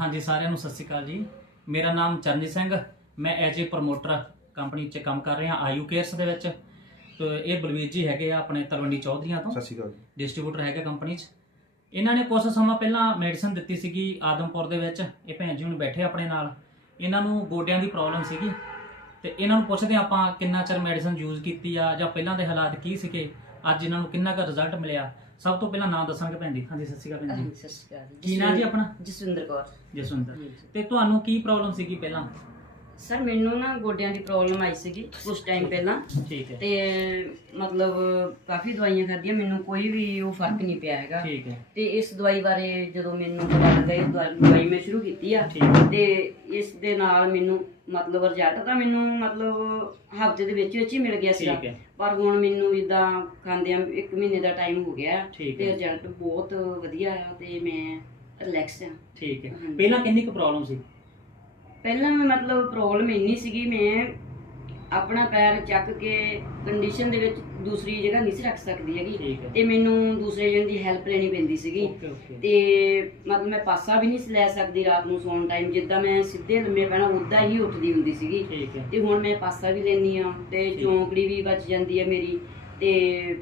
ਹਾਂਜੀ ਸਾਰਿਆਂ ਨੂੰ ਸਤਿ ਸ਼੍ਰੀ ਅਕਾਲ ਜੀ। ਮੇਰਾ ਨਾਮ ਚਰਨਜੀਤ ਸਿੰਘ ਮੈਂ ਐਜ ਏ ਪ੍ਰਮੋਟਰ ਕੰਪਨੀ 'ਚ ਕੰਮ ਕਰ ਰਿਹਾ ਆਯੂ ਕੇਅਰਸ ਦੇ ਵਿੱਚ। ਤੇ ਇਹ ਬਲਵੀਰ ਜੀ ਹੈਗੇ ਆ ਆਪਣੇ ਤਲਵੰਡੀ ਚੌਧਰੀਆਂ ਤੋਂ। ਸਤਿ ਸ਼੍ਰੀ ਅਕਾਲ ਜੀ। ਡਿਸਟ੍ਰੀਬਿਊਟਰ ਹੈਗਾ ਕੰਪਨੀ 'ਚ। ਇਹਨਾਂ ਨੇ ਕੁਝ ਸਮਾਂ ਪਹਿਲਾਂ ਮੈਡੀਸਨ ਦਿੱਤੀ ਸੀਗੀ ਆਦਮਪੁਰ ਦੇ ਵਿੱਚ। ਇਹ ਭੈਣ ਜੀ ਹੁਣ ਬੈਠੇ ਆਪਣੇ ਨਾਲ। ਇਹਨਾਂ ਨੂੰ ਗੋਡਿਆਂ ਦੀ ਪ੍ਰੋਬਲਮ ਸੀਗੀ। ਤੇ ਇਹਨਾਂ ਨੂੰ ਪੁੱਛਦੇ ਆਪਾਂ ਕਿੰਨਾ ਚਿਰ ਮੈਡੀਸਨ ਯੂਜ਼ ਕੀਤੀ ਆ ਜਾਂ ਪਹਿਲਾਂ ਦੇ ਹਾਲਾਤ ਕੀ ਸੀਗੇ। ਅੱਜ ਇਹਨਾਂ ਨੂੰ ਕਿੰਨਾ ਕੁ ਰਿਜ਼ਲਟ ਮਿਲਿਆ। ਸਭ ਤੋਂ ਪਹਿਲਾਂ ਨਾਮ ਦੱਸਾਂਗੇ ਭੈਣ ਜੀ। ਹਾਂਜੀ ਸਤਿ ਸ਼੍ਰੀ ਅਕਾਲ ਭੈਣ ਜੀ। ਹਾਂਜੀ, ਸਤਿ ਸ਼੍ਰੀ ਅਕਾਲ। ਕੀ ਨਾਂ ਜੀ ਆਪਣਾ? ਜਸਵਿੰਦਰ ਕੌਰ। ਜਸਵੰਦਰ। ਤੇ ਤੁਹਾਨੂੰ ਕੀ ਪ੍ਰੋਬਲਮ ਸੀਗੀ ਪਹਿਲਾਂ? ਸਰ ਮੈਨੂੰ ਨਾ ਗੋਡਿਆਂ ਦੀ ਪ੍ਰੋਬਲਮ ਆਈ ਸੀਗੀ ਕੁਝ ਟਾਈਮ ਪਹਿਲਾਂ। ਠੀਕ ਹੈ। ਤੇ ਮਤਲਬ ਕਾਫੀ ਦਵਾਈਆਂ ਖਾਧੀਆਂ ਮੈਨੂੰ ਕੋਈ ਵੀ ਉਹ ਫ਼ਰਕ ਨਹੀਂ ਪਿਆ ਹੈਗਾ। ਠੀਕ ਹੈ। ਤੇ ਇਸ ਦਵਾਈ ਬਾਰੇ ਜਦੋਂ ਮੈਨੂੰ ਪਤਾ ਲੱਗਾ ਇਹ ਦਵਾ- ਦਵਾਈ ਮੈਂ ਸ਼ੁਰੂ ਕੀਤੀ ਆ। ਤੇ ਇਸ ਦੇ ਨਾਲ ਮੈਨੂੰ ਮਤਲਬ ਰਿਜ਼ਲਟ ਤਾਂ ਮੈਨੂੰ ਮਤਲਬ ਹਫ਼ਤੇ ਦੇ ਵਿੱਚ ਵਿੱਚ ਹੀ ਮਿਲ ਗਿਆ ਸੀਗਾ। ਪਰ ਹੁਣ ਮੈਨੂੰ ਇਦਾਂ ਖਾਂਦਿਆਂ ਇੱਕ ਮਹੀਨੇ ਦਾ ਟਾਈਮ ਹੋ ਗਿਆ। ਤੇ ਰਿਜ਼ਲਟ ਬਹੁਤ ਵਧੀਆ ਆ ਤੇ ਮੈਂ ਰਿਲੈਕਸ ਆ। ਠੀਕ ਹੈ। ਪਹਿਲਾਂ ਕਿੰਨੀ ਕੁ ਪ੍ਰੋਬਲਮ ਸੀ? ਪਹਿਲਾਂ ਮਤਲਬ ਪ੍ਰੋਬਲਮ ਇੰਨੀ ਸੀਗੀ ਮੈਂ ਆਪਣਾ ਪੈਰ ਚੱਕ ਕੇ ਕੰਡੀਸ਼ਨ ਦੇ ਵਿੱਚ ਦੂਸਰੀ ਜਗ੍ਹਾ ਨਹੀਂ ਸੀ ਰੱਖ ਸਕਦੀ ਹੈਗੀ ਠੀਕ ਹੈ। ਤੇ ਮੈਨੂੰ ਦੂਸਰੇ ਜਣ ਦੀ ਹੈਲਪ ਲੈਣੀ ਪੈਂਦੀ ਸੀਗੀ। ਤੇ ਮਤਲਬ ਮੈਂ ਪਾਸਾ ਵੀ ਨਹੀਂ ਸੀ ਲੈ ਸਕਦੀ ਰਾਤ ਨੂੰ ਸੌਣ ਟਾਈਮ ਜਿੱਦਾਂ ਮੈਂ ਸਿੱਧੇ ਲੰਮੇ ਪੈਣਾ ਉਦਾਂ ਹੀ ਉੱਠਦੀ ਹੁੰਦੀ ਸੀਗੀ। ਠੀਕ ਹੈ। ਤੇ ਹੁਣ ਮੈਂ ਪਾਸਾ ਵੀ ਲੈਂਦੀ ਆ ਤੇ ਠੀਕ। ਚੌਂਕੜੀ ਵੀ ਬਚ ਜਾਂਦੀ ਹੈ ਮੇਰੀ ਤੇ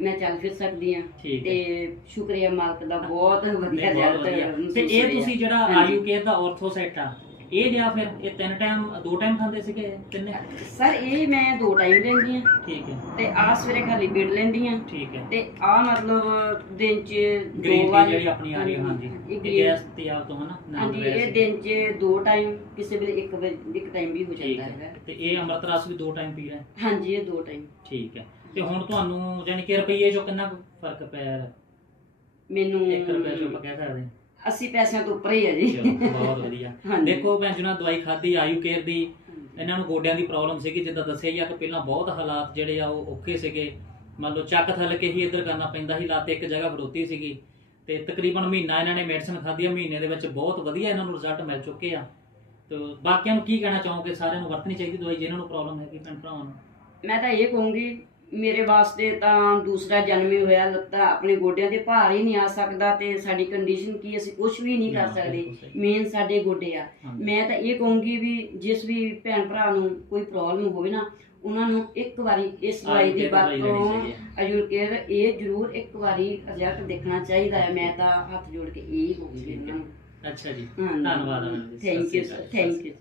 ਮੈਂ ਚੱਲ ਫਿਰ ਸਕਦੀ ਆ ਠੀਕ ਹੈ। ਤੇ ਸ਼ੁਕਰੀਆ ਮਾਲਕ ਦਾ ਬਹੁਤ ਵਧੀਆ ਨਹੀਂ, ਬਹੁਤ ਵਧੀਆ। ਰਿਜ਼ਲਟ ਤੇ ਇਹ ਤੁਸੀਂ ਜਿਹੜਾ। ਆਯੂ ਕੇਅਰ ਦਾ ਆਰਥੋ ਸੈਟ ਆ ਇਹ ਜਾਂ ਫਿਰ ਇਹ ਤਿੰਨ ਟਾਈਮ ਦੋ ਟਾਈਮ ਖਾਂਦੇ ਸੀਗੇ ਤਿੰਨੇ? ਸਰ ਇਹ ਮੈਂ ਦੋ ਟਾਈਮ ਲੈਂਦੀ ਆ ਠੀਕ ਹੈ। ਤੇ ਆ ਸਵੇਰੇ ਖਾਲੀ ਪੇਟ ਲੈਂਦੀ ਆ ਠੀਕ ਹੈ। ਤੇ ਆ ਮਤਲਬ ਦਿਨ ਚ ਗ੍ਰੀਨ ਦੋ ਟੀ ਵਾਰ ਜਿਹੜੀ ਆਪਣੀ ਆ ਰਹੀ ਹੈ ਹਾਂਜੀ। ਇਹ ਇਹ green- ਗੈਸ ਤੇ ਆ ਤੋਂ ਹਨਾ ਨਾਲ ਹਾਂਜੀ ਵੈਸੇ। ਇਹ ਦਿਨ ਚ ਦੋ ਟਾਈਮ ਕਿਸੇ ਵੇਲੇ ਇੱਕ ਵੇ- ਇੱਕ ਟਾਈਮ ਵੀ ਹੋ ਠੀਕ ਜਾਂਦਾ ਹੈ। ਹੈਗਾ। ਤੇ ਇਹ ਅੰਮ੍ਰਿਤ ਰਸ ਵੀ ਦੋ ਟਾਈਮ ਪੀ ਰਿਹਾ? ਹਾਂਜੀ ਇਹ ਦੋ ਟਾਈਮ ਠੀਕ ਹੈ। ਤੇ ਹੁਣ ਤੁਹਾਨੂੰ ਯਾਨੀ ਕਿ ਰੁਪਈਏ ਚੋਂ ਕਿੰਨਾ ਕੁ ਫ਼ਰਕ ਪਿਆ ਮੈਨੂੰ 1 ਰੁਪਏ ਚੋਂ ਆਪਾਂ ਕਹਿ ਸਕਦੇ ਹਾਂ। 80 ਪੈਸਿਆਂ ਤੋਂ ਉੱਪਰ ਹੀ ਹੈ ਜੀ। ਚਲੋ, ਬਹੁਤ ਵਧੀਆ। ਹਾਂਜੀ। ਦੇਖੋ ਭੈਣ ਜੀ ਨਾਲ ਦਵਾਈ ਖਾਧੀ ਆਯੂ ਕੇਅਰ ਦੀ ਇਹਨਾਂ ਨੂੰ ਗੋਡਿਆਂ ਦੀ ਪ੍ਰੋਬਲਮ ਸੀਗੀ ਜਿੱਦਾਂ ਦੱਸਿਆ ਹੀ ਆ ਕਿ ਪਹਿਲਾਂ ਬਹੁਤ ਹਾਲਾਤ ਜਿਹੜੇ ਆ ਉਹ ਔਖੇ ਸੀਗੇ। ਮੰਨ ਲਓ ਚੱਕ ਥੱਲ ਕੇ ਹੀ ਇੱਧਰ ਕਰਨਾ ਪੈਂਦਾ ਸੀ ਲੱਤ ਇੱਕ ਜਗ੍ਹਾ ਖੜੋਤੀ ਸੀਗੀ। ਤੇ ਤਕਰੀਬਨ ਮਹੀਨਾ ਇਹਨਾਂ ਨੇ ਮੈਡੀਸਨ ਖਾਧੀ ਆ ਮਹੀਨੇ ਦੇ ਵਿੱਚ ਬਹੁਤ ਵਧੀਆ ਇਹਨਾਂ ਨੂੰ ਰਿਜ਼ਲਟ ਮਿਲ ਚੁੱਕੇ ਆ। ਤੇ ਬਾਕੀਆਂ ਨੂੰ ਕੀ ਕਹਿਣਾ ਚਾਹੋਗੇ? ਸਾਰਿਆਂ ਨੂੰ ਵਰਤਣੀ ਚਾਹੀਦੀ ਦਵਾਈ ਜਿਹਨਾਂ ਨੂੰ ਪ੍ਰੋਬਲਮ ਹੈਗੀ ਭੈਣ ਭਰਾਵਾਂ ਨੂੰ। ਮੈਂ ਤਾਂ ਇਹ ਕਹੂੰਗੀ ਮੇਰੇ ਵਾਸਤੇ ਤਾਂ ਦੂਸਰਾ ਜਨਮ ਹੀ ਹੋਇਆ ਲੱਤਾਂ ਆਪਣੇ ਗੋਡਿਆਂ ਤੇ ਭਾਰ ਹੀ ਨਹੀਂ ਆ ਸਕਦਾ ਤੇ ਸਾਡੀ ਕੰਡੀਸ਼ਨ ਕੀ ਅਸੀਂ ਕੁਝ ਵੀ ਨਹੀਂ ਕਰ ਸਕਦੇ। ਮੇਨ ਸਾਡੇ ਗੋਡੇ ਆ। ਮੈਂ ਤਾਂ ਇਹ ਕਹੂੰਗੀ ਵੀ ਜਿਸ ਵੀ ਭੈਣ ਭਰਾ ਨੂੰ ਕੋਈ ਪ੍ਰੋਬਲਮ ਹੋਵੇ ਨਾ ਉਹਨਾਂ ਨੂੰ ਇੱਕ ਵਾਰੀ ਇਸ ਦਵਾਈ ਦੀ ਵਰਤੋਂ। ਅਜੂਰ ਕੇਅਰ ਇਹ ਜ਼ਰੂਰ ਇੱਕ ਵਾਰੀ ਰਿਜ਼ਲਟ ਦੇਖਣਾ ਚਾਹੀਦਾ ਹੈ ਮੈਂ ਤਾਂ ਹੱਥ ਜੋੜ ਕੇ ਇਹ ਕਹੂੰਗੀ ਅੱਛਾ ਜੀ। ਧੰਨਵਾਦ ਥੈਂਕ ਯੂ। Thank you